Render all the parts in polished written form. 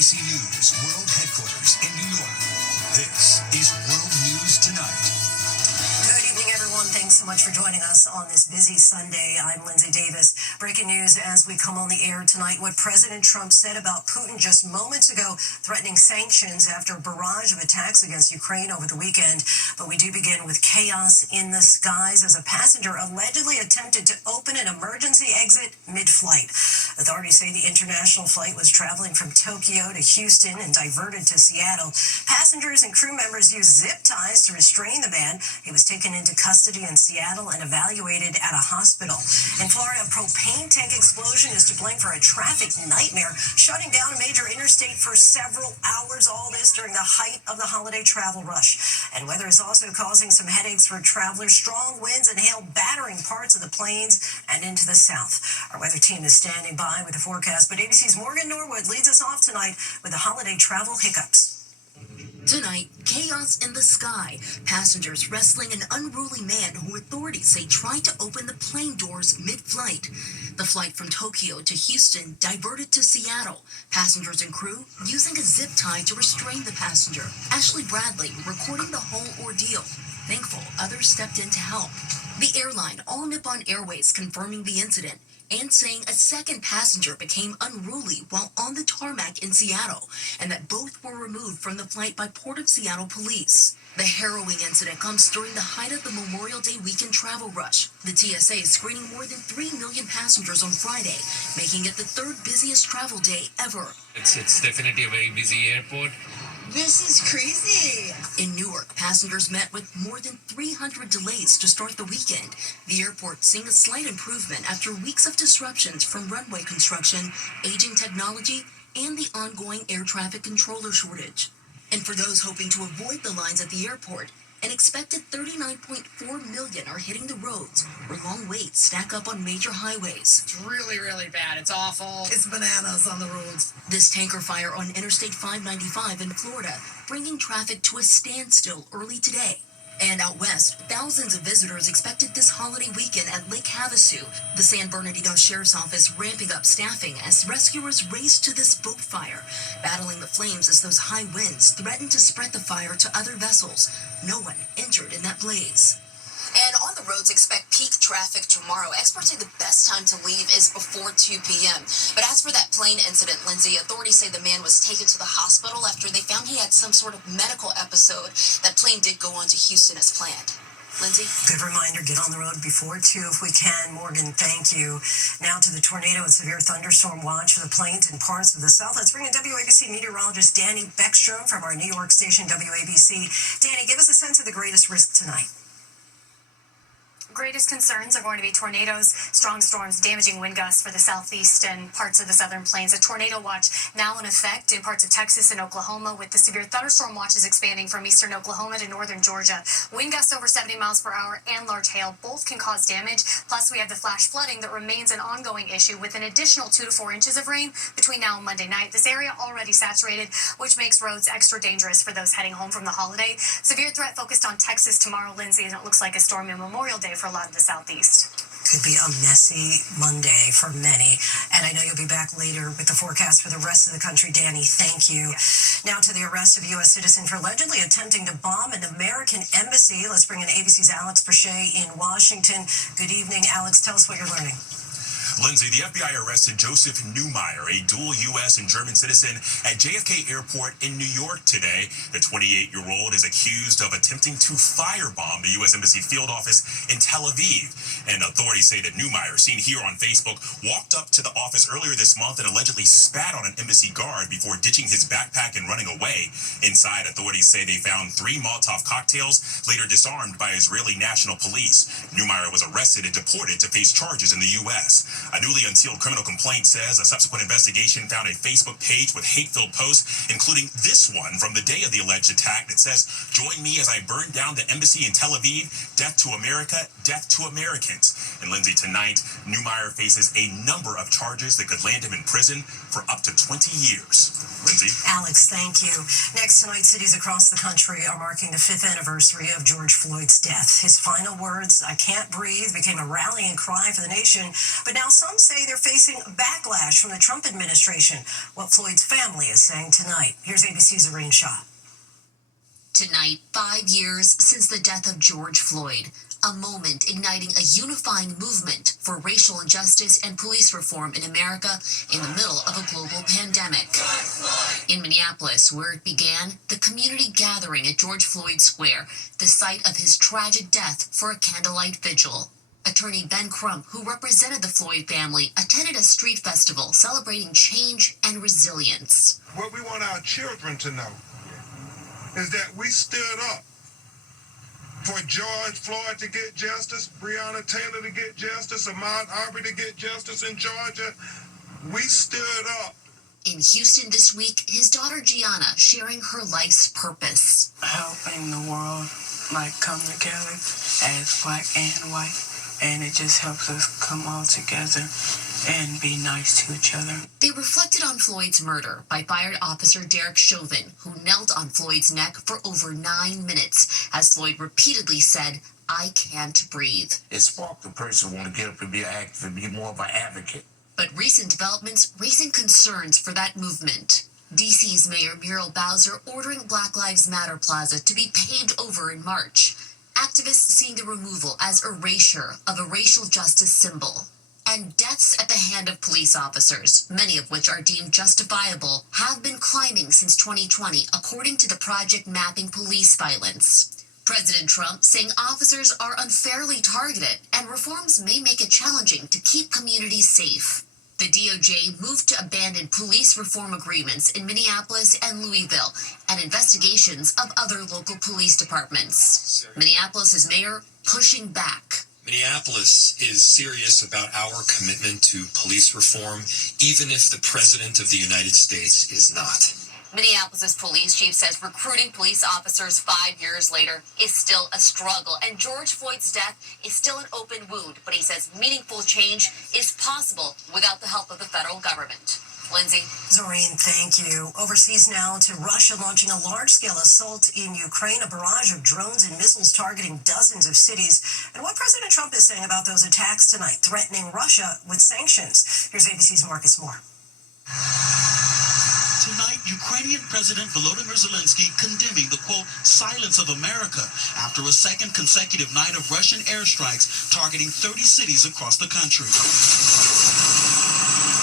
WABC News World Headquarters in New York. This is World News Tonight. Good evening, everyone. Thanks so much for joining us on this busy Sunday. I'm Lindsay Davis. Breaking news as we come on the air tonight, what President Trump said about Putin just moments ago, threatening sanctions after a barrage of attacks against Ukraine over the weekend. But we do begin with chaos in the skies as a passenger allegedly attempted to open an emergency exit mid-flight. Authorities say the international flight was traveling from Tokyo to Houston and diverted to Seattle. Passengers and crew members used zip ties to restrain the man. He was taken into custody in Seattle and evaluated at a hospital. In Florida, a propane tank explosion is to blame for a traffic nightmare, shutting down a major interstate for several hours, all this during the height of the holiday travel rush. And weather is also causing some headaches for travelers. Strong winds and hail battering parts of the plains and into the south. Our weather team is standing by with the forecast, but ABC's Morgan Norwood leads us off tonight with the holiday travel hiccups. Tonight, chaos in the sky. Passengers wrestling an unruly man who authorities say tried to open the plane doors mid-flight. The flight from Tokyo to Houston diverted to Seattle. Passengers and crew using a zip tie to restrain the passenger. Ashley Bradley recording the whole ordeal. Thankful others stepped in to help. The airline, All Nippon Airways, confirming the incident and saying a second passenger became unruly while on the tarmac in Seattle, and that both were removed from the flight by Port of Seattle police. The harrowing incident comes during the height of the Memorial Day weekend travel rush. The TSA is screening more than 3 million passengers on Friday, making it the third busiest travel day ever. It's definitely a very busy airport. This is crazy. In Newark, passengers met with more than 300 delays to start the weekend. The airport seeing a slight improvement after weeks of disruptions from runway construction, aging technology, and the ongoing air traffic controller shortage. And for those hoping to avoid the lines at the airport, an expected 39.4 million are hitting the roads, where long waits stack up on major highways. It's really, really bad. It's awful. It's bananas on the roads. This tanker fire on Interstate 595 in Florida, bringing traffic to a standstill early today. And out west, thousands of visitors expected this holiday weekend at Lake Havasu. The San Bernardino Sheriff's Office ramping up staffing as rescuers race to this boat fire, battling the flames as those high winds threaten to spread the fire to other vessels. No one injured in that blaze. And on the roads, expect peak traffic tomorrow. Experts say the best time to leave is before 2 p.m. But as for that plane incident, Lindsay, authorities say the man was taken to the hospital after they found he had some sort of medical episode. That plane did go on to Houston as planned. Lindsay? Good reminder, get on the road before 2 if we can. Morgan, thank you. Now to the tornado and severe thunderstorm watch for the plains and parts of the south. Let's bring in WABC meteorologist Danny Beckstrom from our New York station, WABC. Danny, give us a sense of the greatest risk tonight. Greatest concerns are going to be tornadoes, strong storms, damaging wind gusts for the southeast and parts of the southern plains. A tornado watch now in effect in parts of Texas and Oklahoma, with the severe thunderstorm watches expanding from eastern Oklahoma to northern Georgia. Wind gusts over 70 miles per hour and large hail both can cause damage. Plus, we have the flash flooding that remains an ongoing issue with an additional 2 to 4 inches of rain between now and Monday night. This area already saturated, which makes roads extra dangerous for those heading home from the holiday. Severe threat focused on Texas tomorrow, Lindsay, and it looks like a stormy Memorial Day for a lot of the southeast. Could be a messy Monday for many. And I know you'll be back later with the forecast for the rest of the country. Danny, thank you. Yeah. Now to the arrest of a U.S. citizen for allegedly attempting to bomb an American embassy. Let's bring in ABC's Alex Perche in Washington. Good evening, Alex. Tell us what you're learning. Lindsay, the FBI arrested Joseph Neumeyer, a dual U.S. and German citizen, at JFK Airport in New York today. The 28-year-old is accused of attempting to firebomb the U.S. Embassy field office in Tel Aviv. And authorities say that Neumeyer, seen here on Facebook, walked up to the office earlier this month and allegedly spat on an embassy guard before ditching his backpack and running away. Inside, authorities say they found 3 Molotov cocktails, later disarmed by Israeli National Police. Neumeyer was arrested and deported to face charges in the U.S. A newly unsealed criminal complaint says a subsequent investigation found a Facebook page with hate-filled posts, including this one from the day of the alleged attack that says Join me as I burn down the embassy in Tel Aviv. Death to America, death to Americans. And Lindsay, tonight, Neumeier faces a number of charges that could land him in prison for up to 20 years. Lindsay? Alex, thank you. Next tonight, cities across the country are marking the 5th anniversary of George Floyd's death. His final words, "I can't breathe," became a rallying cry for the nation. But now some say they're facing backlash from the Trump administration. What Floyd's family is saying tonight. Here's ABC's Irene Shaw. Tonight, 5 years since the death of George Floyd, a moment igniting a unifying movement for racial injustice and police reform in America in the middle of a global pandemic. In Minneapolis, where it began, the community gathering at George Floyd Square, the site of his tragic death, for a candlelight vigil. Attorney Ben Crump, who represented the Floyd family, attended a street festival celebrating change and resilience. What we want our children to know is that we stood up for George Floyd to get justice, Breonna Taylor to get justice, Ahmaud Arbery to get justice in Georgia. We stood up. In Houston this week, his daughter Gianna sharing her life's purpose. Helping the world come together as black and white, and it just helps us come all together and be nice to each other. They reflected on Floyd's murder by fired officer Derek Chauvin, who knelt on Floyd's neck for over 9 minutes, as Floyd repeatedly said, "I can't breathe." It sparked the person who want to get up and be an activist and be more of an advocate. But recent developments raising concerns for that movement. DC's Mayor Muriel Bowser ordering Black Lives Matter Plaza to be paved over in March. Activists seeing the removal as erasure of a racial justice symbol. And deaths at the hand of police officers, many of which are deemed justifiable, have been climbing since 2020, according to the project Mapping Police Violence. President Trump saying officers are unfairly targeted and reforms may make it challenging to keep communities safe. The DOJ moved to abandon police reform agreements in Minneapolis and Louisville and investigations of other local police departments. Minneapolis's mayor pushing back. Minneapolis is serious about our commitment to police reform, even if the President of the United States is not. Minneapolis's police chief says recruiting police officers 5 years later is still a struggle, and George Floyd's death is still an open wound, but he says meaningful change is possible without the help of the federal government. Lindsay. Zorine, thank you. Overseas now to Russia launching a large-scale assault in Ukraine, a barrage of drones and missiles targeting dozens of cities. And what President Trump is saying about those attacks tonight, threatening Russia with sanctions. Here's ABC's Marcus Moore. Tonight, Ukrainian President Volodymyr Zelensky condemning the, quote, silence of America after a second consecutive night of Russian airstrikes targeting 30 cities across the country.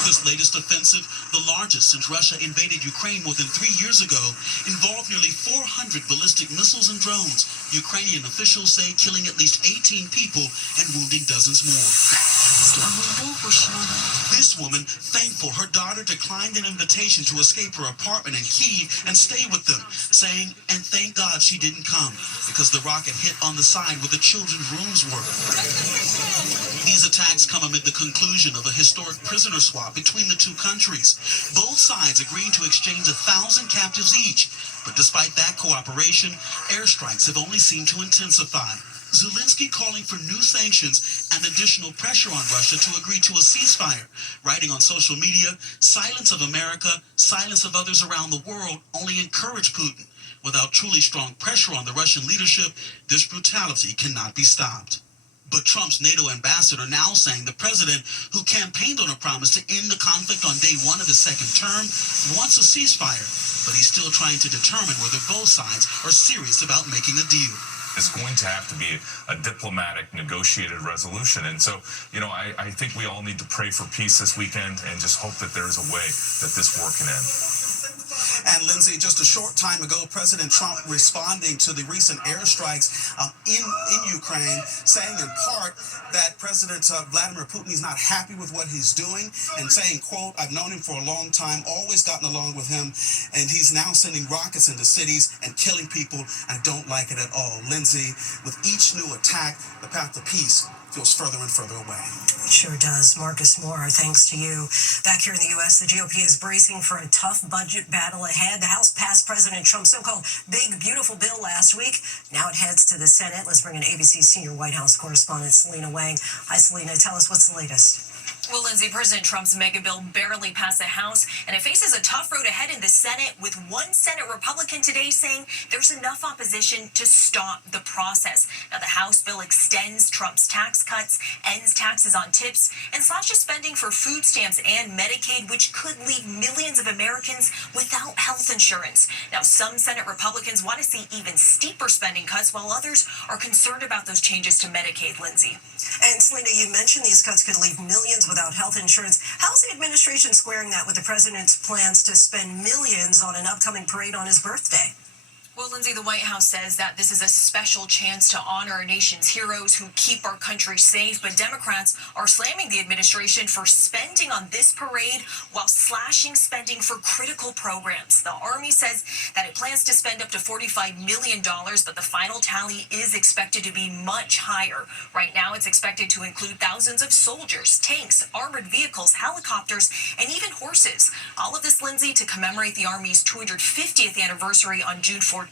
This latest offensive, the largest since Russia invaded Ukraine more than 3 years ago, involved nearly 400 ballistic missiles and drones. Ukrainian officials say killing at least 18 people and wounding dozens more. This woman thankful her daughter declined an invitation to escape her apartment in Kyiv and stay with them, saying, and thank God she didn't come, because the rocket hit on the side where the children's rooms were. These attacks come amid the conclusion of a historic prisoner swap between the two countries, both sides agreeing to exchange 1,000 captives each. But despite that cooperation, airstrikes have only seemed to intensify. Zelensky calling for new sanctions and additional pressure on Russia to agree to a ceasefire, writing on social media, silence of America, silence of others around the world only encourage Putin. Without truly strong pressure on the Russian leadership, this brutality cannot be stopped. But Trump's NATO ambassador now saying the president, who campaigned on a promise to end the conflict on day one of his second term, wants a ceasefire, but he's still trying to determine whether both sides are serious about making a deal. It's going to have to be a diplomatic, negotiated resolution. And so, I think we all need to pray for peace this weekend and just hope that there is a way that this war can end. And Lindsay, just a short time ago, President Trump responding to the recent airstrikes in Ukraine, saying in part that President Vladimir Putin is not happy with what he's doing, and saying, quote, I've known him for a long time, always gotten along with him, and he's now sending rockets into cities and killing people. I don't like it at all. Lindsay, with each new attack, the path to peace feels further and further away. It sure does. Marcus Moore, thanks to you. Back here in the U.S., the GOP is bracing for a tough budget battle ahead. The House passed President Trump's so-called big, beautiful bill last week. Now it heads to the Senate. Let's bring in ABC senior White House correspondent Selena Wang. Hi, Selena. Tell us what's the latest. Well, Lindsay, President Trump's mega bill barely passed the House, and it faces a tough road ahead in the Senate, with one Senate Republican today saying there's enough opposition to stop the process. Now, the House bill extends Trump's tax cuts, ends taxes on tips, and slashes spending for food stamps and Medicaid, which could leave millions of Americans without health insurance. Now, some Senate Republicans want to see even steeper spending cuts, while others are concerned about those changes to Medicaid, Lindsay. And Selena, you mentioned these cuts could leave millions without health insurance. How's the administration squaring that with the president's plans to spend millions on an upcoming parade on his birthday? Well, Lindsay, the White House says that this is a special chance to honor our nation's heroes who keep our country safe, but Democrats are slamming the administration for spending on this parade while slashing spending for critical programs. The Army says that it plans to spend up to $45 million, but the final tally is expected to be much higher. Right now, it's expected to include thousands of soldiers, tanks, armored vehicles, helicopters, and even horses. All of this, Lindsay, to commemorate the Army's 250th anniversary on June 14th,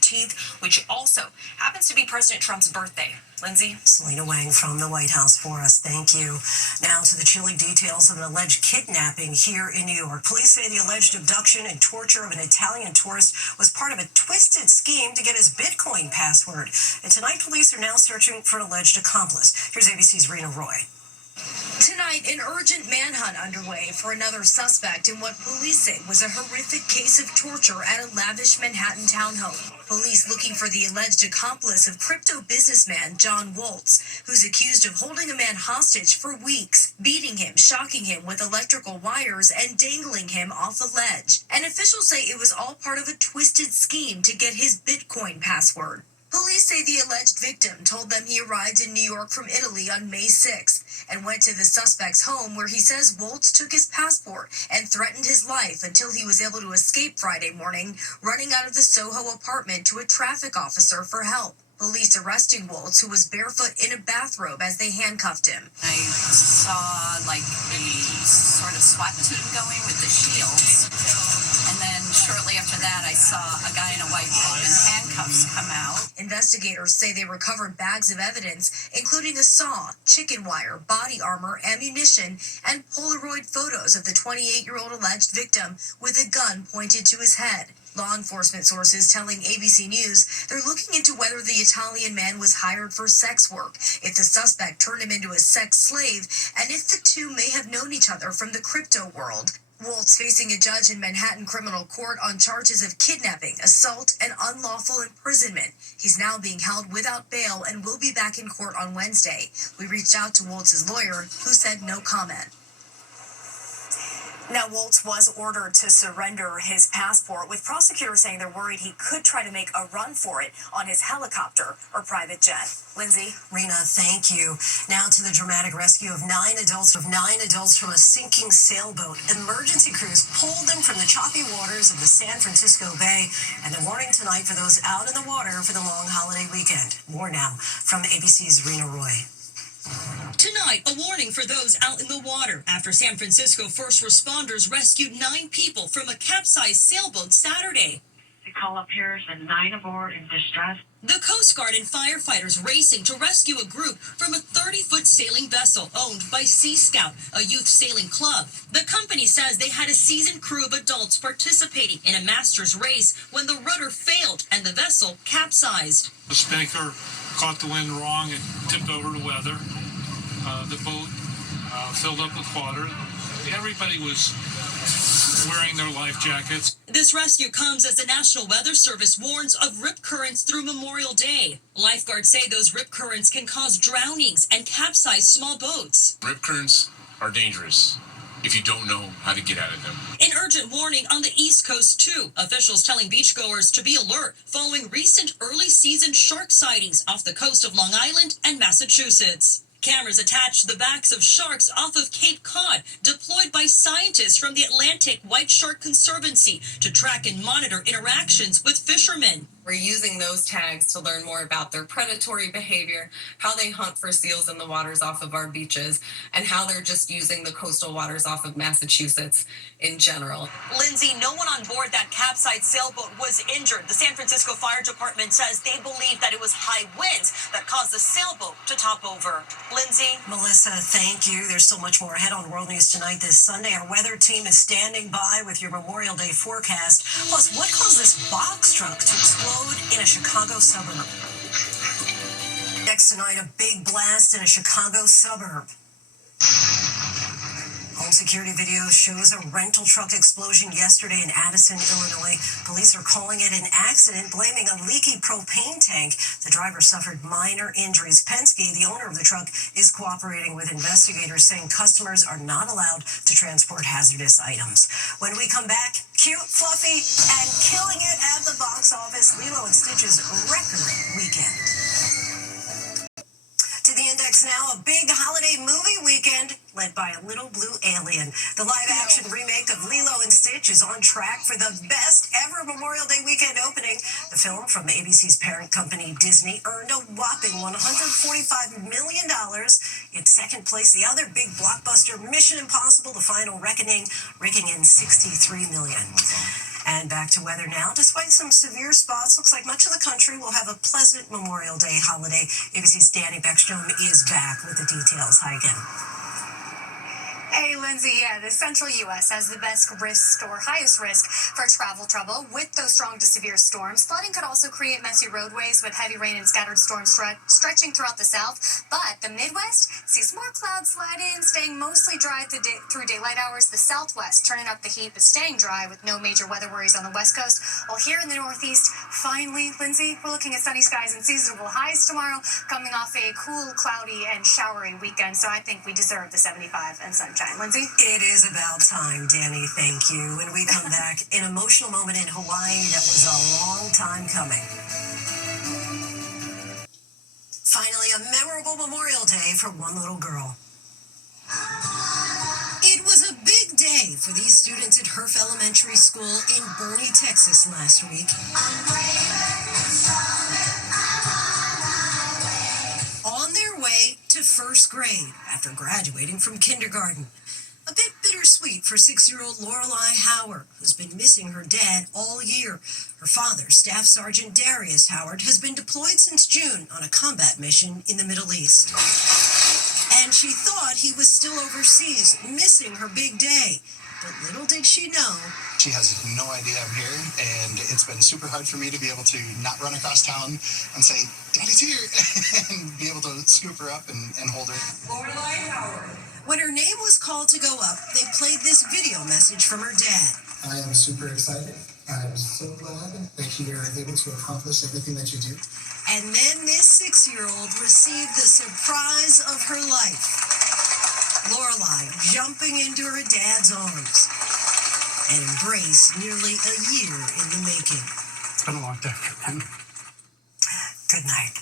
which also happens to be President Trump's birthday. Lindsay? Selena Wang from the White House for us. Thank you. Now to the chilling details of an alleged kidnapping here in New York. Police say the alleged abduction and torture of an Italian tourist was part of a twisted scheme to get his Bitcoin password. And tonight, police are now searching for an alleged accomplice. Here's ABC's Rena Roy. Tonight, an urgent manhunt underway for another suspect in what police say was a horrific case of torture at a lavish Manhattan townhome. Police looking for the alleged accomplice of crypto businessman John Waltz, who's accused of holding a man hostage for weeks, beating him, shocking him with electrical wires, and dangling him off a ledge. And officials say it was all part of a twisted scheme to get his Bitcoin password. Police say the alleged victim told them he arrived in New York from Italy on May 6th and went to the suspect's home, where he says Waltz took his passport and threatened his life until he was able to escape Friday morning, running out of the Soho apartment to a traffic officer for help. Police arresting Waltz, who was barefoot in a bathrobe, as they handcuffed him. I saw like a sort of SWAT team going with the shields. And then shortly after that, I saw a guy in a white robe and handcuffs come out. Investigators say they recovered bags of evidence, including a saw, chicken wire, body armor, ammunition, and Polaroid photos of the 28-year-old alleged victim with a gun pointed to his head. Law enforcement sources telling ABC News they're looking into whether the Italian man was hired for sex work, if the suspect turned him into a sex slave, and if the two may have known each other from the crypto world. Waltz facing a judge in Manhattan criminal court on charges of kidnapping, assault, and unlawful imprisonment. He's now being held without bail and will be back in court on Wednesday. We reached out to Waltz's lawyer, who said no comment. Now, Waltz was ordered to surrender his passport, with prosecutors saying they're worried he could try to make a run for it on his helicopter or private jet. Lindsay? Rena, thank you. Now to the dramatic rescue of nine adults from a sinking sailboat. Emergency crews pulled them from the choppy waters of the San Francisco Bay, and the warning tonight for those out in the water for the long holiday weekend. More now from ABC's Rena Roy. Tonight, a warning for those out in the water after San Francisco first responders rescued 9 people from a capsized sailboat Saturday. The call appears and 9 aboard in distress. The Coast Guard and firefighters racing to rescue a group from a 30-foot sailing vessel owned by Sea Scout, a youth sailing club. The company says they had a seasoned crew of adults participating in a master's race when the rudder failed and the vessel capsized. The spinnaker caught the wind wrong and tipped over to weather. The boat filled up with water. Everybody was wearing their life jackets. This rescue comes as the National Weather Service warns of rip currents through Memorial Day. Lifeguards say those rip currents can cause drownings and capsize small boats. Rip currents are dangerous if you don't know how to get out of them. An urgent warning on the East Coast, too. Officials telling beachgoers to be alert following recent early season shark sightings off the coast of Long Island and Massachusetts. Cameras attached to the backs of sharks off of Cape Cod, deployed by scientists from the Atlantic White Shark Conservancy to track and monitor interactions with fishermen. We're using those tags to learn more about their predatory behavior, how they hunt for seals in the waters off of our beaches, and how they're just using the coastal waters off of Massachusetts in general. Lindsay, no one on board that capsized sailboat was injured. The San Francisco Fire Department says they believe that it was high winds that caused the sailboat to top over. Lindsay? Melissa, thank you. There's so much more ahead on World News Tonight this Sunday. Our weather team is standing by with your Memorial Day forecast. Plus, what caused this box truck to explode in a Chicago suburb? Next tonight, a big blast in a Chicago suburb. Home security video shows a rental truck explosion yesterday in Addison, Illinois. Police are calling it an accident, blaming a leaky propane tank. The driver suffered minor injuries. Penske, the owner of the truck, is cooperating with investigators, saying customers are not allowed to transport hazardous items. When we come back, cute, fluffy, and killing it at the box office, Lilo and Stitch's record weekend. To the index now, a big holiday movie weekend led by a little blue alien. The live-action remake of Lilo and Stitch is on track for the best ever Memorial Day weekend opening. The film from ABC's parent company, Disney, earned a whopping $145 million. In second place, the other big blockbuster, Mission Impossible: The Final Reckoning, raking in $63 million. And back to weather now. Despite some severe spots, looks like much of the country will have a pleasant Memorial Day holiday. ABC's Danny Beckstrom is back with the details. Hi again. Hey, Lindsay, the central U.S. has the best risk or highest risk for travel trouble with those strong to severe storms. Flooding could also create messy roadways with heavy rain and scattered storms stretching throughout the south. But the Midwest sees more clouds slide in, staying mostly dry through daylight hours. The Southwest turning up the heat but staying dry with no major weather worries on the West Coast. While here in the Northeast, finally, Lindsay, we're looking at sunny skies and seasonable highs tomorrow, coming off a cool, cloudy, and showery weekend. So I think we deserve the 75 and sunshine. Lindsay? It is about time, Danny. Thank you. When we come back, an emotional moment in Hawaii that was a long time coming. Finally, a memorable Memorial Day for one little girl. It was a big day for these students at Herff Elementary School in Boerne, Texas last week. On their way to first grade after graduating from kindergarten. A bit bittersweet for 6-year-old Lorelei Howard, who's been missing her dad all year. Her father, Staff Sergeant Darius Howard, has been deployed since June on a combat mission in the Middle East. And she thought he was still overseas, missing her big day. But little did she know. She has no idea I'm here, and it's been super hard for me to be able to not run across town and say, Daddy's here, and be able to scoop her up and hold her. Lorelei Howard. When her name was called to go up, they played this video message from her dad. I am super excited. I'm so glad that you're able to accomplish everything that you do. And then this 6-year-old received the surprise of her life. Lorelei jumping into her dad's arms. An embrace nearly a year in the making. It's been a long day for him. Good night.